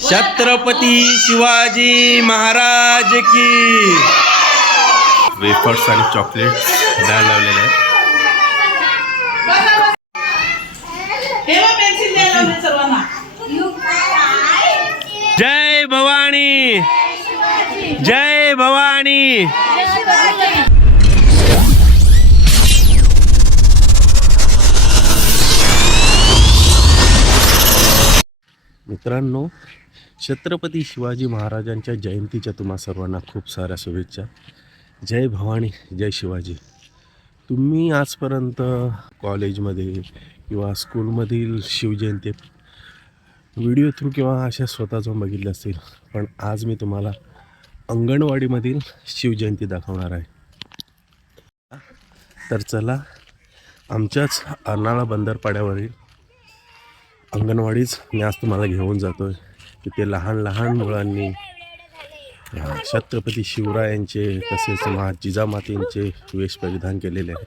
छत्रपती शिवाजी महाराज की. वेफर्स आणि चॉकलेट द्यायला लावलेले आहेत. जय भवानी. जय भवानी. मित्रांनो छत्रपती शिवाजी महाराजांच्या जयंतीच्या तुम्हा सर्वांना खूप साऱ्या शुभेच्छा. जय भवानी जय शिवाजी. तुम्ही आजपर्यंत कॉलेजमध्ये किंवा स्कूलमधील शिवजयंती व्हिडिओ थ्रू किंवा अशा स्वतः जाऊन बघितले असतील पण आज मी तुम्हाला अंगणवाडीमधील शिवजयंती दाखवणार आहे. तर चला आमच्याच अर्नाळा बंदरपाड्यावरील अंगणवाडीच मी आज तुम्हाला घेऊन जातो आहे तिथे लहान लहान मुलांनी छत्रपती शिवरायांचे तसेच मा जिजामातींचे वेश परिधान केलेले आहे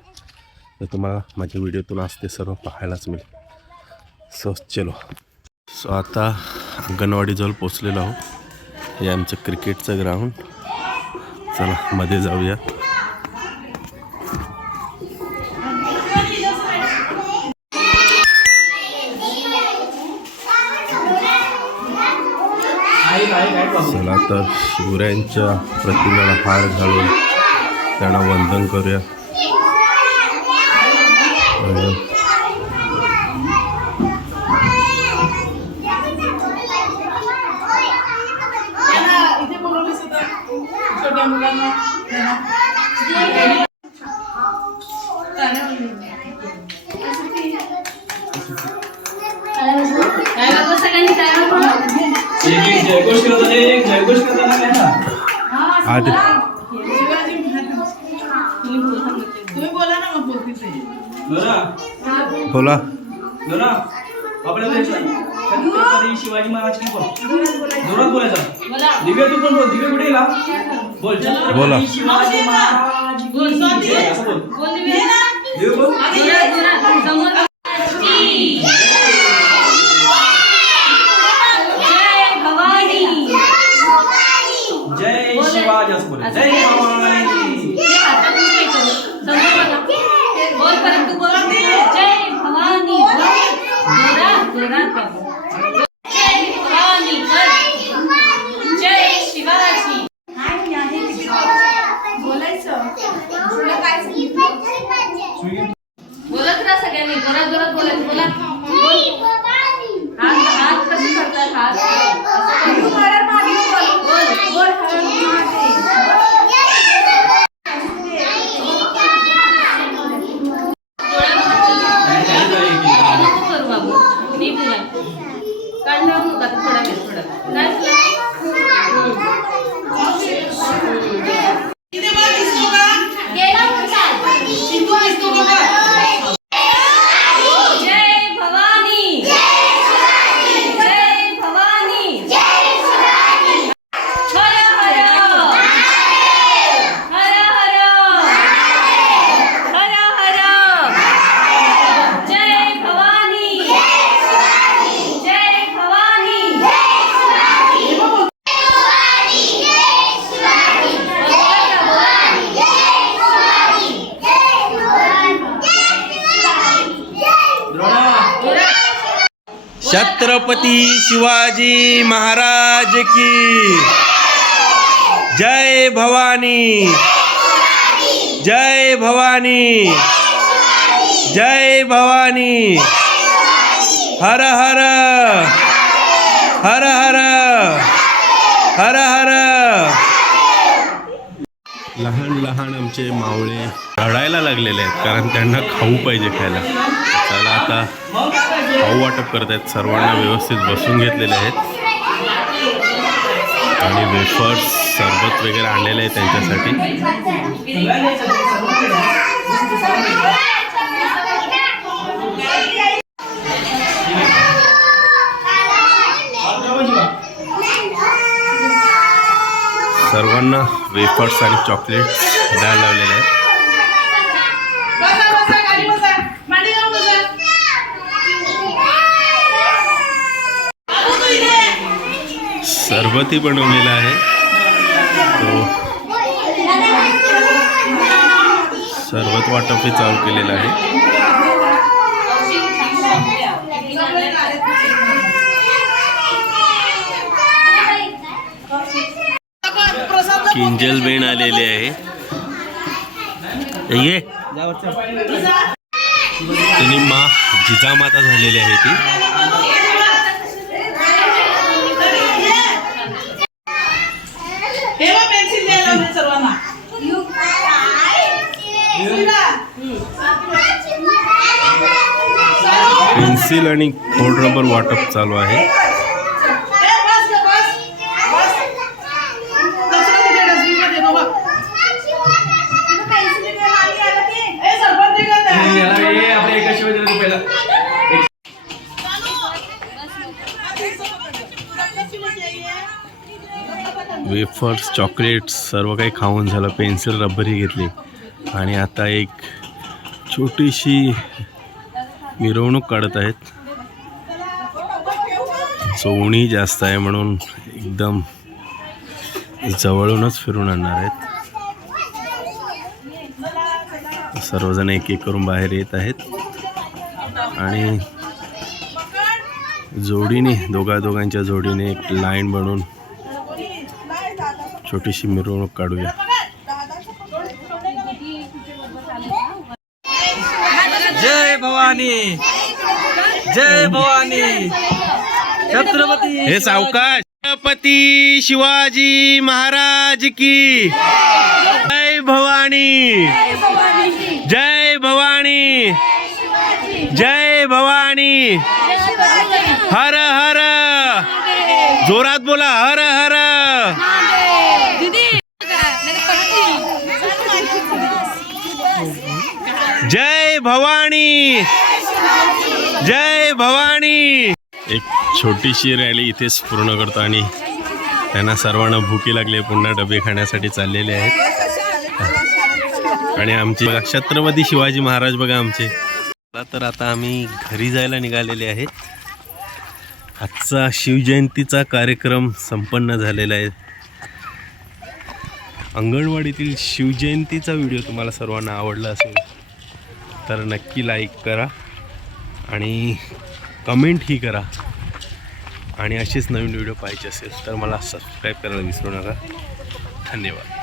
तर तुम्हाला माझ्या व्हिडिओतून आज ते सर्व पाहायलाच मिळेल. सो चलो. सो आता अंगणवाडीजवळ पोचलेलो आहोत. हे आमचं क्रिकेटचं ग्राउंड. चला मध्ये जाऊया चला तर शिवरायांच्या प्रतिमेला हार घालून त्यांना वंदन करूया. मुलांना काय बाबा सगळ्यांनी काय बाबा? एक एक जयघोष करताना एक जयघोष करताना काय ना? आधी. शिवाजी. महाराज. तुम्ही बोला ना मग बोलते बोला. छत्रपती शिवाजी महाराज की बोल. जोरात बोलायचं. दिव्या तू पण बोल? दिव्या कुठे गेला? बोल बोला. शिवाजी महाराज. बोल. दिव्या. बोल. as a छत्रपती शिवाजी महाराज की। जय भवानी। जय भवानी। जय भवानी। हर हर। हर हर। हर हर। लहान लहान आमचे मावळे रडायला लागलेले आहेत कारण त्यांना खाऊ पाहिजे खायला. चला आता. खाऊ वाटप करत आहेत सर्वांना व्यवस्थित बसून घेतलेले आहेत. आणि वेफर्स सरबत वगैरे आणलेले आहे त्यांच्यासाठी. सर्वांना सर्वांना वेफर्स आणि चॉकलेट द्यायला लावलेले आहेत. सरबती बनवलेला आहे. तो सरबत वाटपही चालू केलेलं आहे. किंजल बेण आलेले आहे. ये. तिने मा जिजामाता झालेली आहे ती हे बघ पेन्सिल द्यायला लावले सर्वांना पेन्सिल आणि खोड रबर वाटप चालू आहे ए, बस गं, बस. बस. कचरा कुठे डस्टबिनमध्ये बघ. ए, सरपंच दे गं त्या. याला सील आणि कोल्ड रबर वाटप चालू आहे. वेफर्स चॉकलेट्स सर्व काही खाऊन झालं पेन्सिल रबरही घेतली. आणि आता एक छोटीशी मिरवणूक काढत आहेत. चवणी जास्त आहे म्हणून एकदम जवळूनच फिरून आणणार आहेत. सर्वजण एक एक करून बाहेर येत आहेत. आणि जोडीने दोघा दोघांच्या जोडीने एक लाईन बनवून छोटीशी मिरवणूक काढूया जय भवानी। जय भवानी। छत्रपती हे सावकाश। छत्रपती शिवाजी महाराज की। जय भवानी। जय भवानी। जय भवानी। हर हर। जोरात बोला हर हर। जय भवानी। जय भवानी। एक छोटीशी रॅली इथेच पूर्ण करतो आणि त्यांना सर्वांना भुकी लागली पुन्हा डबे खाण्यासाठी चाललेले आहेत. आणि आमचे बघा छत्रपती शिवाजी महाराज बघा आमचे. तर आता आम्ही घरी जायला निघालेले आहेत आजचा शिवजयंतीचा कार्यक्रम संपन्न झालेला आहे. अंगणवाडीतील शिवजयंतीचा व्हिडिओ तुम्हाला सर्वांना आवडला असेल. तर नक्की लाईक करा आणि कमेंटही करा. आणि असेच नवीन व्हिडिओ पाहिजे असेल तर मला सबस्क्राईब करायला विसरू नका. धन्यवाद.